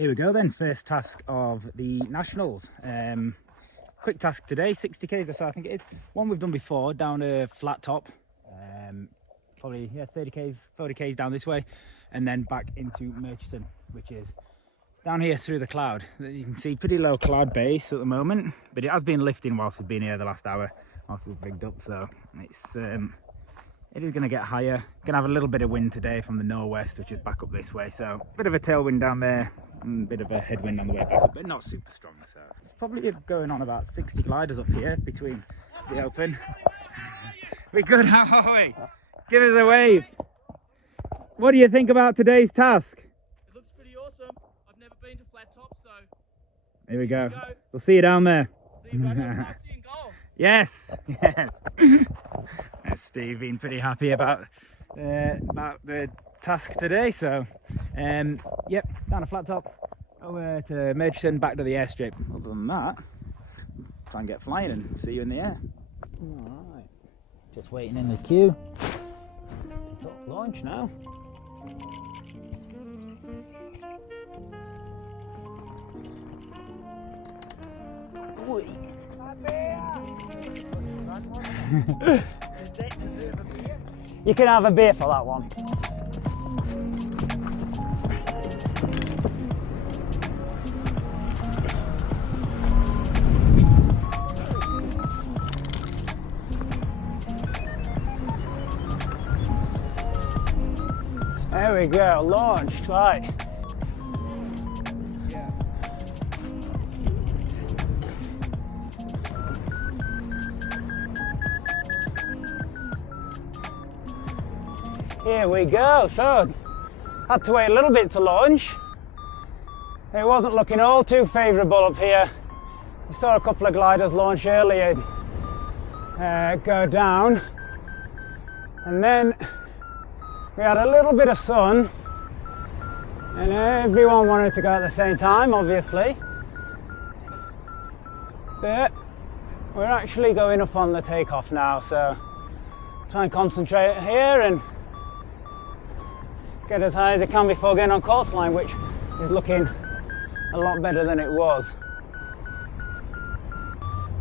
Here we go then, first task of the Nationals. Quick task today, 60 k's or so I think it is. One we've done before, down a flat top. Probably 30 k's, 40 k's down this way. And then back into Murchison, which is down here through the cloud. As you can see, pretty low cloud base at the moment. But it has been lifting whilst we've been here the last hour, whilst we've rigged up. So it is going to get higher. Going to have a little bit of wind today from the northwest, which is back up this way. So a bit of a tailwind down there and a bit of a headwind on the way back up, but not super strong. So it's probably going on about 60 gliders up here between the open. We good, how are we? Give us a wave. What do you think about today's task? It looks pretty awesome. I've never been to flat top, so here we go. We'll see you down there. See you, buddy. I'll see you in goal. Yes, yes. That's Steve being pretty happy about the task today. So, yep, down a flat top, over to Murchison, back to the airstrip. Other than that, try and get flying and see you in the air. All right, just waiting in the queue to launch now. You can have a beer for that one. There we go, launched, right. Here we go, so had to wait a little bit to launch. It wasn't looking all too favourable up here. We saw a couple of gliders launch earlier, go down, and then we had a little bit of sun, and everyone wanted to go at the same time, obviously. But we're actually going up on the takeoff now, so try and concentrate here and get as high as it can before getting on course line, which is looking a lot better than it was.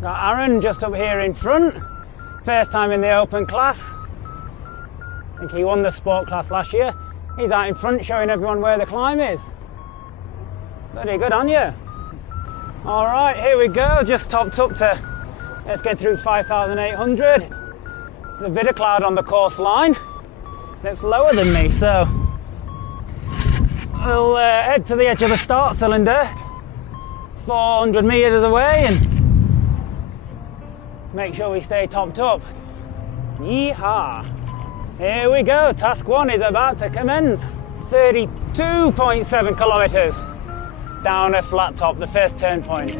Got Aaron just up here in front, first time in the open class. I think he won the sport class last year. He's out in front showing everyone where the climb is. Bloody good on you. All right, here we go, just topped up to, let's get through 5,800. There's a bit of cloud on the course line. It's lower than me, so we'll head to the edge of the start cylinder, 400 meters away, and make sure we stay topped up. Yeehaw! Here we go, task one is about to commence. 32.7 kilometers down a flat top, the first turn point.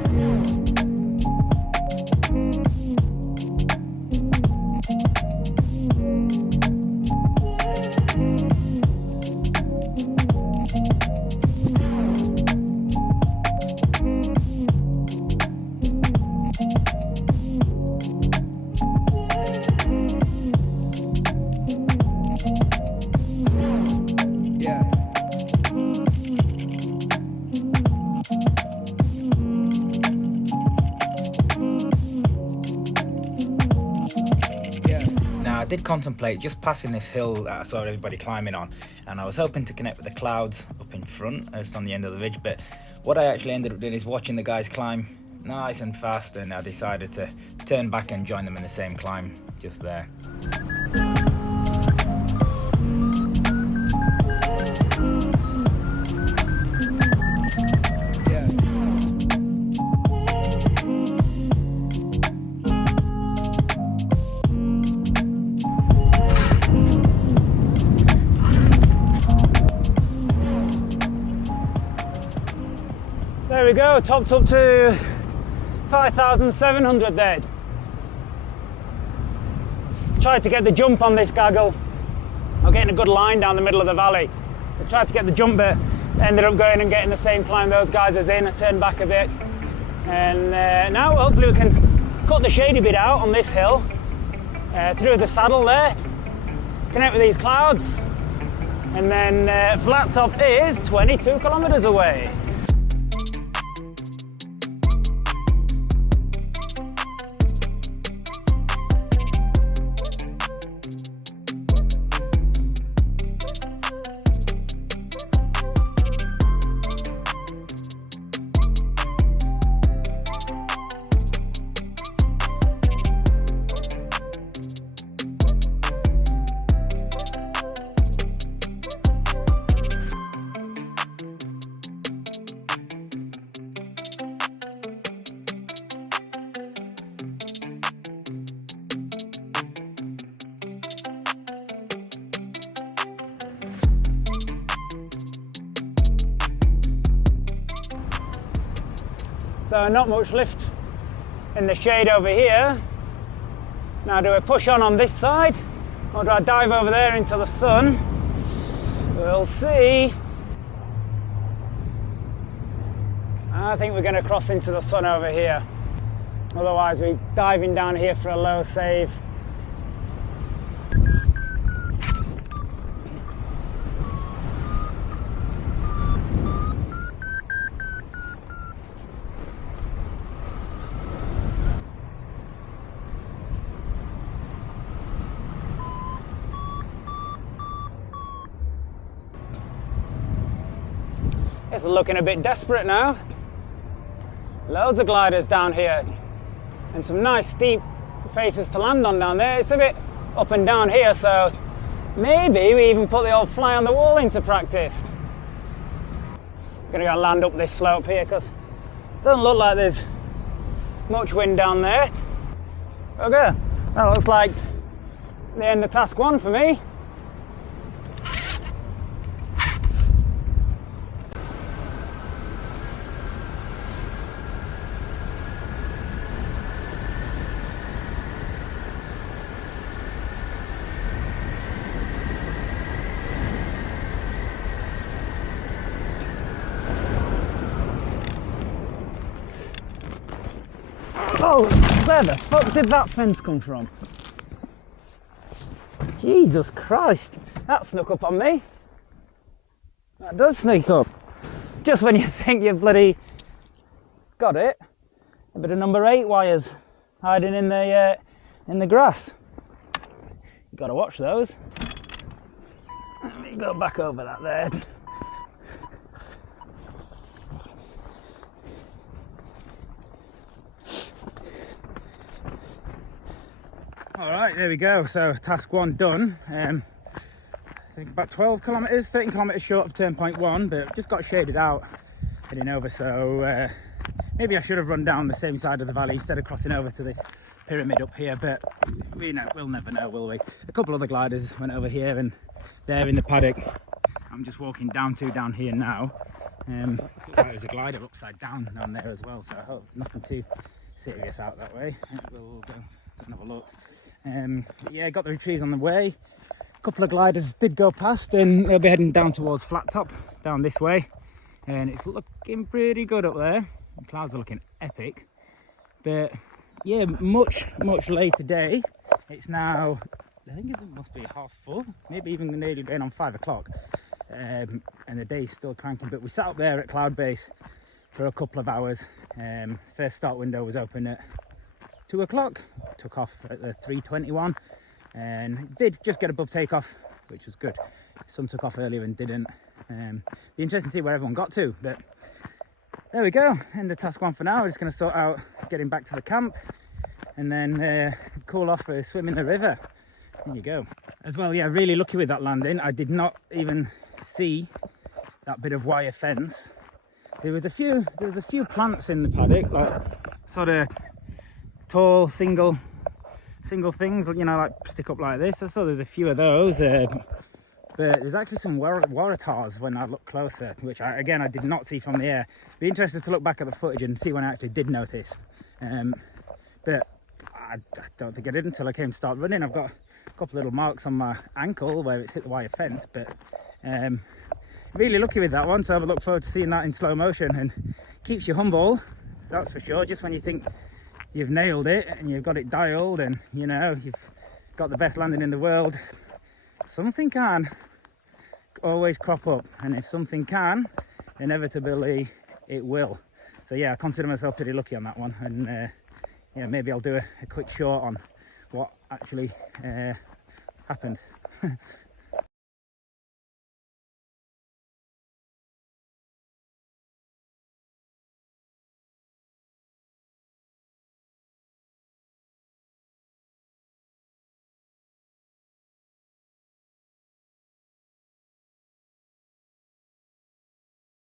I did contemplate just passing this hill that I saw everybody climbing on, and I was hoping to connect with the clouds up in front, just on the end of the ridge, but what I actually ended up doing is watching the guys climb nice and fast, and I decided to turn back and join them in the same climb just there. There we go, topped up to 5,700 there. Tried to get the jump on this gaggle. I'm getting a good line down the middle of the valley. I tried to get the jump, but ended up going and getting the same climb those guys is in. I turned back a bit, and now hopefully we can cut the shady bit out on this hill, through the saddle there, connect with these clouds, and then flat top is 22 kilometers away. So not much lift in the shade over here. Now do I push on this side, or do I dive over there into the sun? We'll see. I think we're going to cross into the sun over here. Otherwise we're diving down here for a low save. It's looking a bit desperate now. Loads of gliders down here and some nice steep faces to land on down there. It's a bit up and down here, so maybe we even put the old fly on the wall into practice. I'm gonna go land up this slope here because it doesn't look like there's much wind down there. Okay, that looks like the end of task 1 for me. Oh, where the fuck did that fence come from? Jesus Christ, that snuck up on me. That does sneak up. Just when you think you've bloody got it, a bit of number 8 wires hiding in the grass. You've got to watch those. Let me go back over that there. All right, there we go. So task 1 done. I think about 12 kilometers, 13 kilometers short of turn point 1, but just got shaded out heading over. So maybe I should have run down the same side of the valley instead of crossing over to this pyramid up here. But we'll never know, will we? A couple other gliders went over here and there in the paddock. I'm just walking down here now. Looks like there's a glider upside down there as well. So I hope nothing too serious out that way. We'll go and have a look. Yeah, got the trees on the way. A couple of gliders did go past and they'll be heading down towards Flat Top down this way, and it's looking pretty good up there. The clouds are looking epic, but yeah, much later day. It's now, I think it must be 4:30, maybe even nearly going on 5 o'clock, and the day's still cranking. But we sat up there at Cloud Base for a couple of hours. First start window was open at 2 o'clock, took off at the 3:21 and did just get above takeoff, which was good. Some took off earlier and didn't. Be interesting to see where everyone got to, but there we go. End of task 1 for now. We're just going to sort out getting back to the camp and then cool off for a swim in the river. There you go. As well, yeah, really lucky with that landing. I did not even see that bit of wire fence. There was a few plants in the paddock, like sort of tall single things, you know, like stick up like this. I saw there's a few of those, but there's actually some waratahs when I look closer, which I did not see from the air. Be interested to look back at the footage and see when I actually did notice, but I don't think I did until I came to start running. I've got a couple little marks on my ankle where it's hit the wire fence, but really lucky with that one. So I look forward to seeing that in slow motion, and keeps you humble, that's for sure. Just when you think you've nailed it and you've got it dialed and you know you've got the best landing in the world, something can always crop up, and if something can, inevitably it will. So yeah, I consider myself pretty lucky on that one, and yeah, maybe I'll do a quick short on what actually happened.